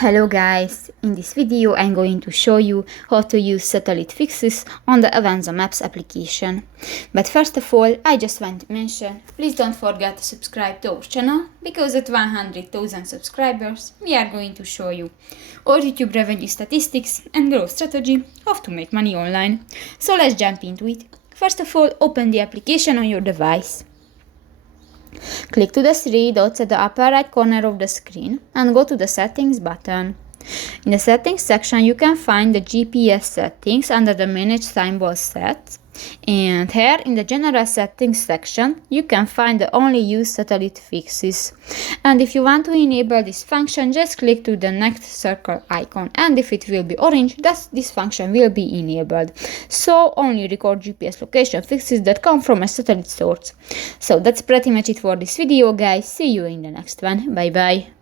Hello guys, in this video I'm going to show you how to use satellite fixes on the Avenza Maps application. But first of all, I just want to mention, please don't forget to subscribe to our channel, because at 100,000 subscribers we are going to show you our YouTube revenue statistics and growth strategy, how to make money online. So let's jump into it. First of all, open the application on your device. Click to the three dots at the upper right corner of the screen and go to the Settings button. In the Settings section you can find the GPS settings under the Manage Symbol Sets, and here in the General Settings section you can find the Only Use Satellite Fixes. And if you want to enable this function, just click to the next circle icon, and if it will be orange, this function will be enabled. So only record GPS location fixes that come from a satellite source. So that's pretty much it for this video guys. See you in the next one. Bye bye.